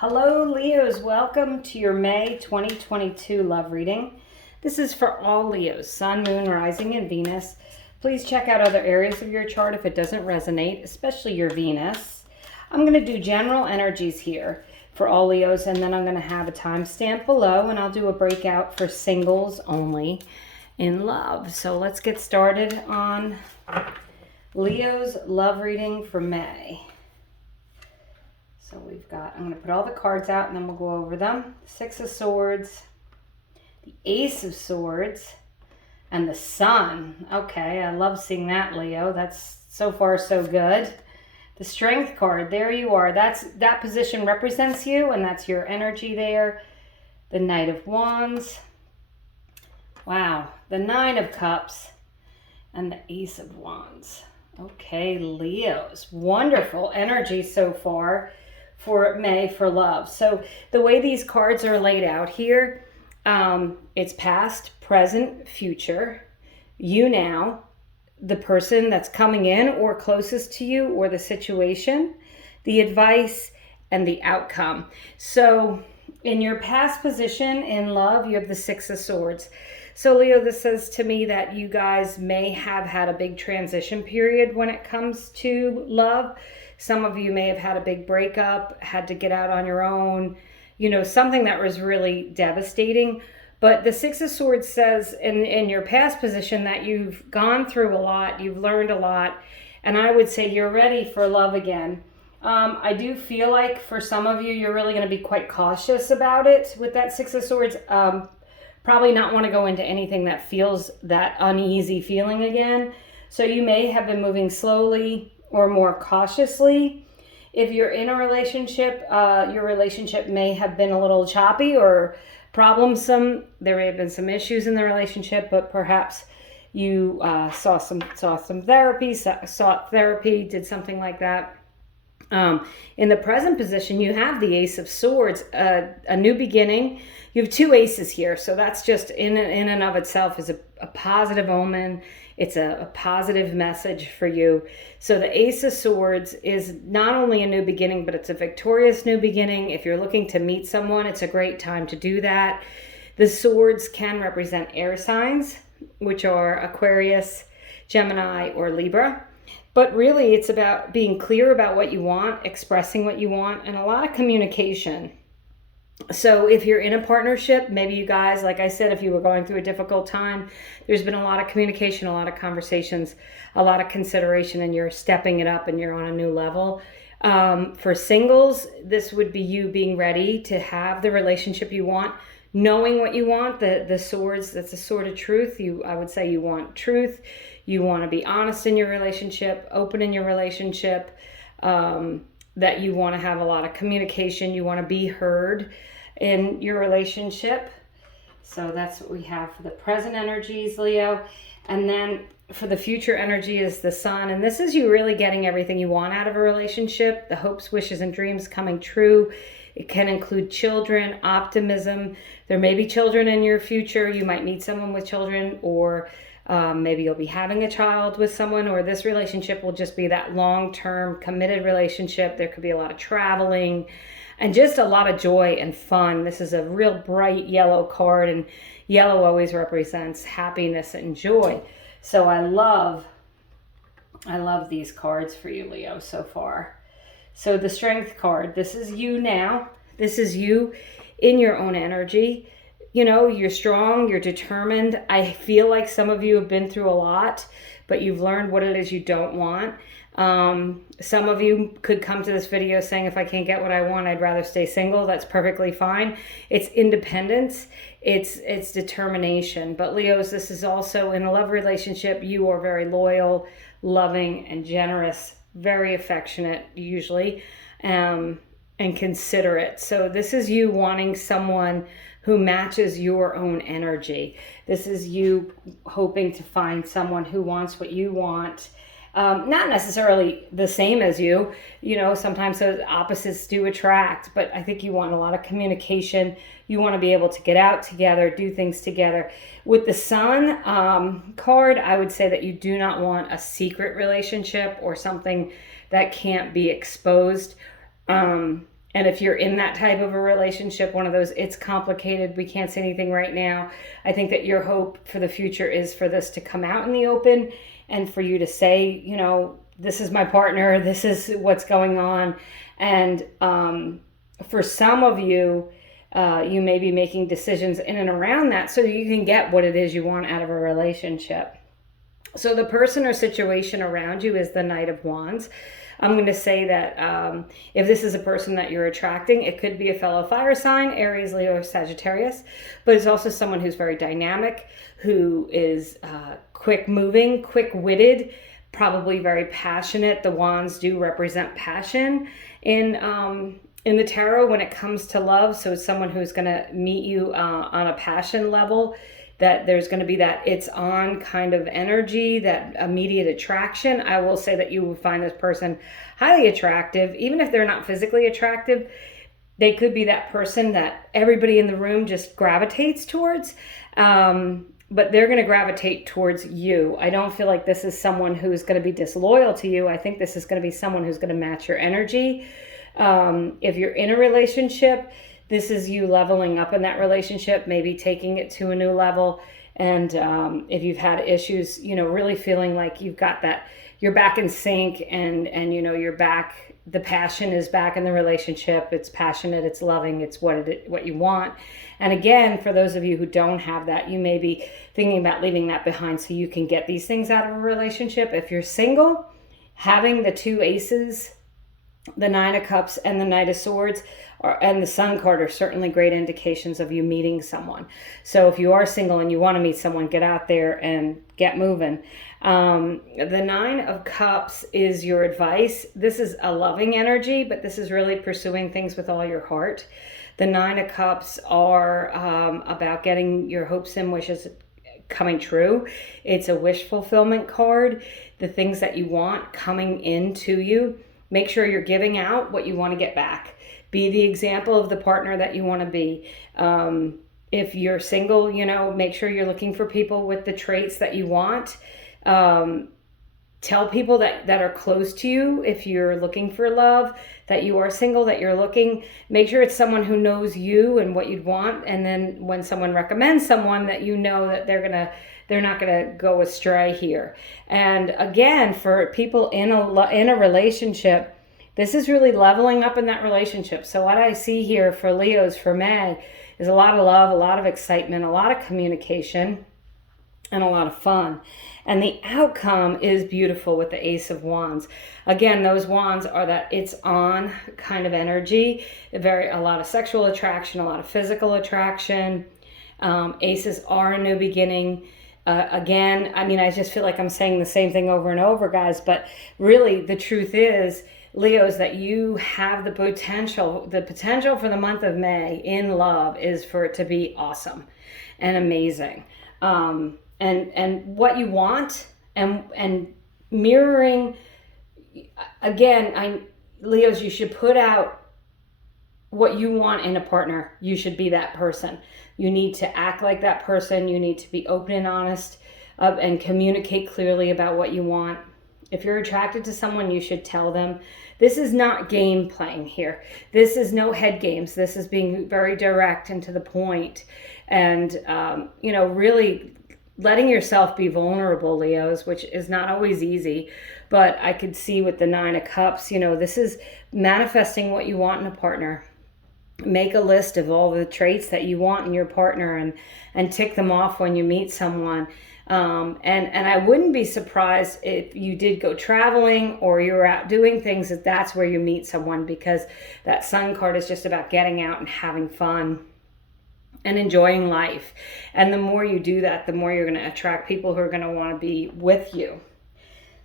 Hello, Leos. Welcome to your May 2022 love reading. This is for all Leos, Sun, Moon, Rising, and Venus. Please check out other areas of your chart if it doesn't resonate, especially your Venus. I'm going to do general energies here for all Leos, and then I'm going to have a timestamp below, and I'll do a breakout for singles only in love. So let's get started on Leo's love reading for May. So we've got, I'm going to put all the cards out and then we'll go over them. Six of Swords, the Ace of Swords, and the Sun. Okay, I love seeing that, Leo. That's so far so good. The Strength card, there you are. That position represents you, and that's your energy there. The Knight of Wands. Wow, the Nine of Cups and the Ace of Wands. Okay, Leos. Wonderful energy so far for May for love. So the way these cards are laid out here, it's past, present, future, you now, the person that's coming in or closest to you or the situation, the advice, and the outcome. So in your past position in love, you have the Six of Swords. So Leo, this says to me that you guys may have had a big transition period when it comes to love. Some of you may have had a big breakup, had to get out on your own, something that was really devastating. But the Six of Swords says in your past position that you've gone through a lot, you've learned a lot, and I would say you're ready for love again. I do feel like for some of you, you're really going to be quite cautious about it with that Six of Swords. Probably not want to go into anything that feels that uneasy feeling again. So you may have been moving slowly or more cautiously. If you're in a relationship, your relationship may have been a little choppy or problemsome. There may have been some issues in the relationship, but perhaps you sought some therapy, sought therapy, did something like that. In the present position, you have the Ace of Swords, a new beginning. You have two aces here, so that's just in and of itself is a positive omen. It's a positive message for you. So the Ace of Swords is not only a new beginning, but it's a victorious new beginning. If you're looking to meet someone, it's a great time to do that. The swords can represent air signs, which are Aquarius, Gemini, or Libra. But really, it's about being clear about what you want, expressing what you want, and a lot of communication. So if you're in a partnership, maybe you guys, like I said, if you were going through a difficult time, there's been a lot of communication, a lot of conversations, a lot of consideration, and you're stepping it up and you're on a new level. For singles, this would be you being ready to have the relationship you want, knowing what you want. The swords, that's a sword of truth. I would say you want truth. You want to be honest in your relationship, open in your relationship, that you want to have a lot of communication. You want to be heard in your relationship. So that's what we have for the present energies, Leo. And then for the future energy is the Sun. And this is you really getting everything you want out of a relationship, the hopes, wishes, and dreams coming true. It can include children, optimism. There may be children in your future. You might meet someone with children, or maybe you'll be having a child with someone, or this relationship will just be that long-term committed relationship. There could be a lot of traveling and just a lot of joy and fun. This is a real bright yellow card, and yellow always represents happiness and joy. So I love these cards for you, Leo, so far. So the Strength card, this is you now. This is you in your own energy. You're strong, you're determined. I feel like some of you have been through a lot, but you've learned what it is you don't want. Some of you could come to this video saying, if I can't get what I want, I'd rather stay single. That's perfectly fine. It's independence. It's determination. But Leos, this is also in a love relationship. You are very loyal, loving, and generous, very affectionate usually, and considerate. So this is you wanting someone who matches your own energy. This is you hoping to find someone who wants what you want. Not necessarily the same as you. Sometimes those opposites do attract, but I think you want a lot of communication. You want to be able to get out together, do things together. With the Sun card, I would say that you do not want a secret relationship or something that can't be exposed. And if you're in that type of a relationship, one of those, it's complicated, we can't say anything right now, I think that your hope for the future is for this to come out in the open and for you to say, you know, this is my partner, this is what's going on. And for some of you, you may be making decisions in and around that so you can get what it is you want out of a relationship. So the person or situation around you is the Knight of Wands. I'm going to say that if this is a person that you're attracting, it could be a fellow fire sign, Aries, Leo, or Sagittarius, but it's also someone who's very dynamic, who is quick moving, quick witted, probably very passionate. The wands do represent passion in the tarot when it comes to love. So it's someone who's going to meet you on a passion level, that there's going to be that it's on kind of energy, that immediate attraction. I will say that you will find this person highly attractive, even if they're not physically attractive. They could be that person that everybody in the room just gravitates towards, but they're going to gravitate towards you. I don't feel like this is someone who's going to be disloyal to you. I think this is going to be someone who's going to match your energy. If you're in a relationship, this is you leveling up in that relationship, maybe taking it to a new level. And if you've had issues, you know, really feeling like you've got that, you're back in sync, and you know, you're back, the passion is back in the relationship. It's passionate, it's loving, it's what you want. And again, for those of you who don't have that, you may be thinking about leaving that behind so you can get these things out of a relationship. If you're single, having the two aces, the Nine of Cups and the Knight of Swords, and the Sun card are certainly great indications of you meeting someone. So if you are single and you want to meet someone, get out there and get moving. The Nine of Cups is your advice. This is a loving energy, but this is really pursuing things with all your heart. The Nine of Cups are about getting your hopes and wishes coming true. It's a wish fulfillment card. The things that you want coming into you. Make sure you're giving out what you want to get back. Be the example of the partner that you want to be. If you're single, you know, make sure you're looking for people with the traits that you want. Tell people that are close to you, if you're looking for love, that you are single, that you're looking. Make sure it's someone who knows you and what you'd want. And then when someone recommends someone, that you know that they're not gonna go astray here. And again, for people in a relationship, this is really leveling up in that relationship. So what I see here for Leos for May is a lot of love, a lot of excitement, a lot of communication, and a lot of fun. And the outcome is beautiful with the Ace of Wands. Again, those wands are that it's on kind of energy, a lot of sexual attraction, a lot of physical attraction. Aces are a new beginning. Again, I mean, I just feel like I'm saying the same thing over and over, guys, but really the truth is, Leos, that you have the potential for the month of May in love is for it to be awesome and amazing. And what you want and mirroring, again, Leos, you should put out what you want in a partner. You should be that person. You need to act like that person. You need to be open and honest and communicate clearly about what you want. If you're attracted to someone, you should tell them. This is not game playing here. This is no head games. This is being very direct and to the point. And, you know, really letting yourself be vulnerable, Leos, which is not always easy. But I could see with the Nine of Cups, you know, this is manifesting what you want in a partner. Make a list of all the traits that you want in your partner and tick them off when you meet someone. And I wouldn't be surprised if you did go traveling or you're out doing things, that's where you meet someone, because that Sun card is just about getting out and having fun and enjoying life. And the more you do that, the more you're going to attract people who are going to want to be with you.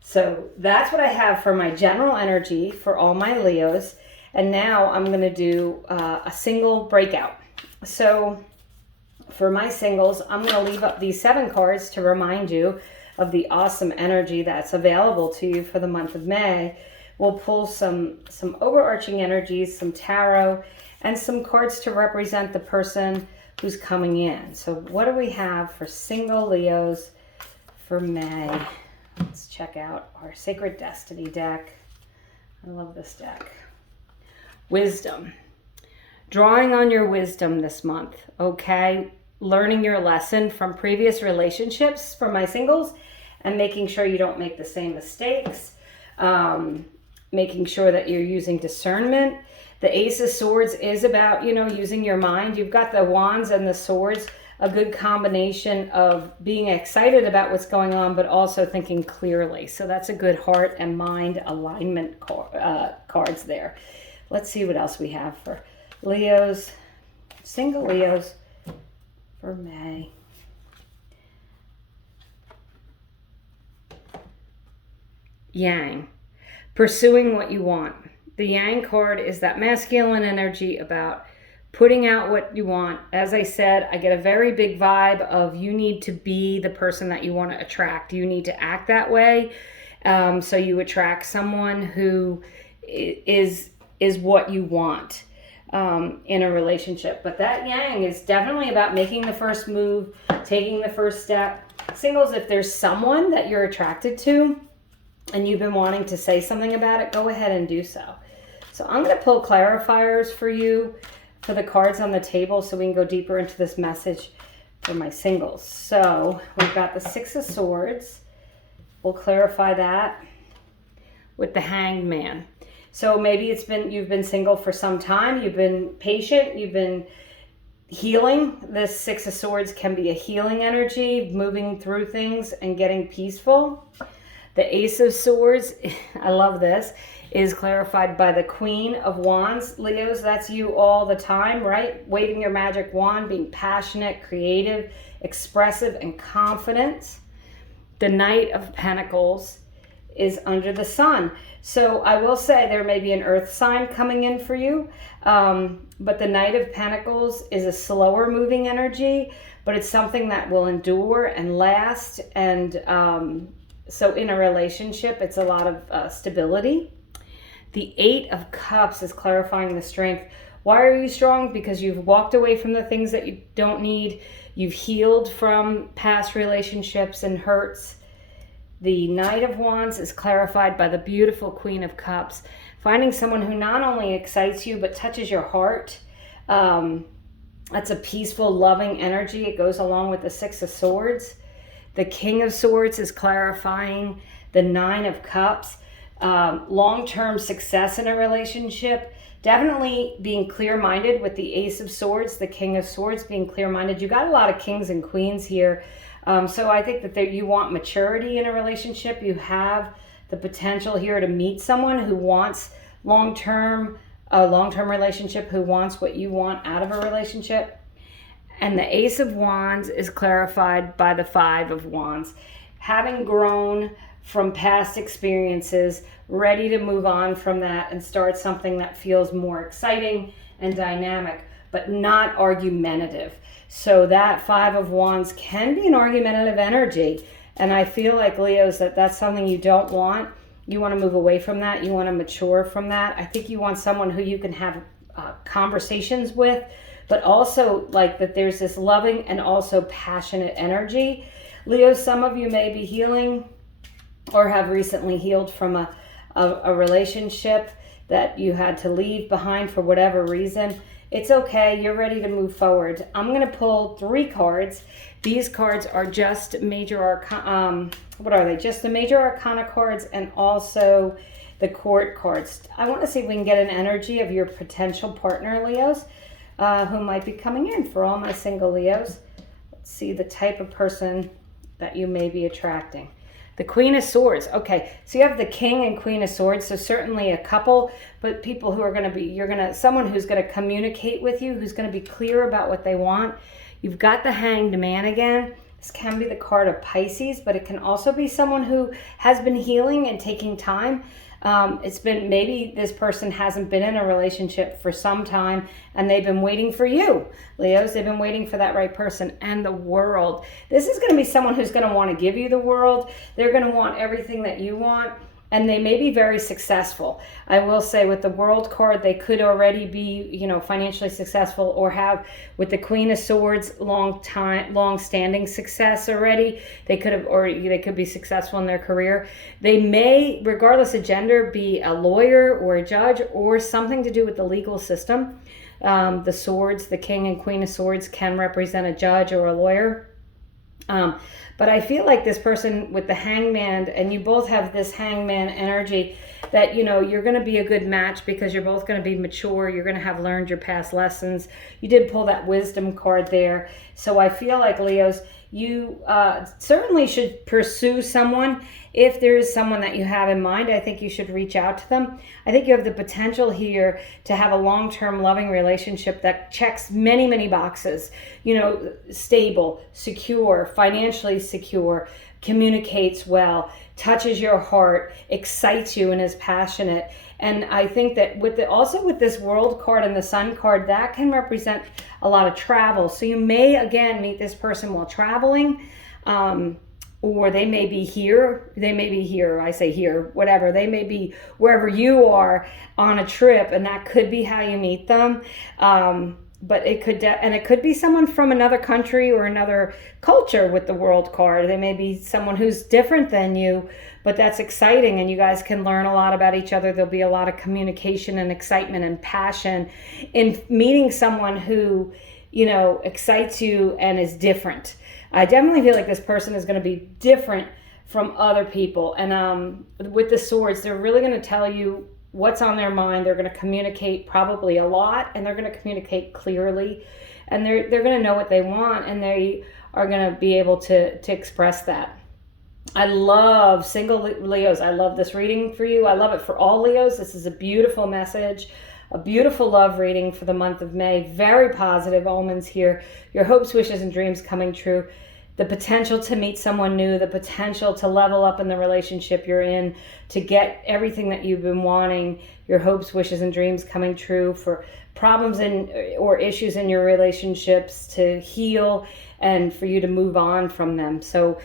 So that's what I have for my general energy for all my Leos. And now I'm going to do a single breakout. So for my singles, I'm going to leave up these 7 cards to remind you of the awesome energy that's available to you for the month of May. We'll pull some overarching energies, some tarot, and some cards to represent the person who's coming in. So what do we have for single Leos for May? Let's check out our Sacred Destiny deck. I love this deck. wisdom. Drawing on your wisdom this month, okay? Learning your lesson from previous relationships for my singles and making sure you don't make the same mistakes. Making sure that you're using discernment. The Ace of Swords is about, using your mind. You've got the Wands and the Swords, a good combination of being excited about what's going on, but also thinking clearly. So that's a good heart and mind alignment cards there. Let's see what else we have for Leos, single Leos for May. Yang, pursuing what you want. The Yang card is that masculine energy about putting out what you want. As I said, I get a very big vibe of you need to be the person that you want to attract. You need to act that way. So you attract someone who is what you want in a relationship. But that Yang is definitely about making the first move, taking the first step. Singles, if there's someone that you're attracted to and you've been wanting to say something about it, go ahead and do so. So I'm going to pull clarifiers for you for the cards on the table so we can go deeper into this message for my singles. So we've got the Six of Swords. We'll clarify that with the Hanged Man. So maybe you've been single for some time, you've been patient, you've been healing. This Six of Swords can be a healing energy, moving through things and getting peaceful. The Ace of Swords, I love this, is clarified by the Queen of Wands. Leos, that's you all the time, right? Waving your magic wand, being passionate, creative, expressive, and confident. The Knight of Pentacles is under the Sun. So I will say there may be an earth sign coming in for you, but the Knight of Pentacles is a slower moving energy, but it's something that will endure and last. And so in a relationship, it's a lot of stability. The Eight of Cups is clarifying the strength. Why are you strong? Because you've walked away from the things that you don't need. You've healed from past relationships and hurts. The Knight of Wands is clarified by the beautiful Queen of Cups. Finding someone who not only excites you, but touches your heart. That's a peaceful, loving energy. It goes along with the Six of Swords. The King of Swords is clarifying the Nine of Cups. Long-term success in a relationship. Definitely being clear-minded with the Ace of Swords, the King of Swords, being clear-minded. You got a lot of kings and queens here. So I think that you want maturity in a relationship. You have the potential here to meet someone who wants a long-term relationship, who wants what you want out of a relationship. And the Ace of Wands is clarified by the Five of Wands. Having grown from past experiences, ready to move on from that and start something that feels more exciting and dynamic, but not argumentative. So that Five of Wands can be an argumentative energy. And I feel like, Leos, that's something you don't want. You want to move away from that. You want to mature from that. I think you want someone who you can have conversations with, but also like that there's this loving and also passionate energy. Leos, some of you may be healing or have recently healed from a relationship that you had to leave behind for whatever reason. It's okay. You're ready to move forward. I'm going to pull 3 cards. These cards are just major arcana. What are they? Just the major arcana cards and also the court cards. I want to see if we can get an energy of your potential partner, Leos, who might be coming in for all my single Leos. Let's see the type of person that you may be attracting. The Queen of Swords. Okay, so you have the King and Queen of Swords, so certainly a couple, but people who are going to be, someone who's going to communicate with you, who's going to be clear about what they want. You've got the Hanged Man again. This can be the card of Pisces, but it can also be someone who has been healing and taking time. It's been, maybe this person hasn't been in a relationship for some time and they've been waiting for you, Leos. They've been waiting for that right person. And the World. This is going to be someone who's going to want to give you the world. They're going to want everything that you want. And they may be very successful. I will say with the World card, they could already be, you know, financially successful, or have, with the Queen of Swords, long-standing success already. They could have, or they could be successful in their career. They may, regardless of gender, be a lawyer or a judge or something to do with the legal system. The swords, the King and Queen of Swords, can represent a judge or a lawyer. But I feel like this person with the Hangman, and you both have this Hangman energy, that, you know, you're going to be a good match because you're both going to be mature. You're going to have learned your past lessons. You did pull that Wisdom card there. So I feel like, Leos, you certainly should pursue someone. If there is someone that you have in mind, I think you should reach out to them. I think you have the potential here to have a long-term loving relationship that checks many, many boxes. You know, stable, secure, financially secure, communicates well, touches your heart, excites you, and is passionate. And I think that also with this World card and the Sun card, that can represent a lot of travel. So you may, again, meet this person while traveling, or they may be here. I say here, whatever. They may be wherever you are on a trip, and that could be how you meet them. But it could, and it could be someone from another country or another culture with the World card. They may be someone who's different than you, but that's exciting, and you guys can learn a lot about each other. There'll be a lot of communication and excitement and passion in meeting someone who, you know, excites you and is different. I definitely feel like this person is going to be different from other people. And with the swords, they're really going to tell you what's on their mind. They're going to communicate probably a lot, and they're going to communicate clearly, and they're going to know what they want, and they are going to be able to express that. I love single Leos. I love this reading for you. I love it for all Leos. This is a beautiful message, a beautiful love reading for the month of May. Very positive omens here. Your hopes, wishes, and dreams coming true. The potential to meet someone new, the potential to level up in the relationship you're in, to get everything that you've been wanting, your hopes, wishes, and dreams coming true, for problems or issues in your relationships to heal, and for you to move on from them. So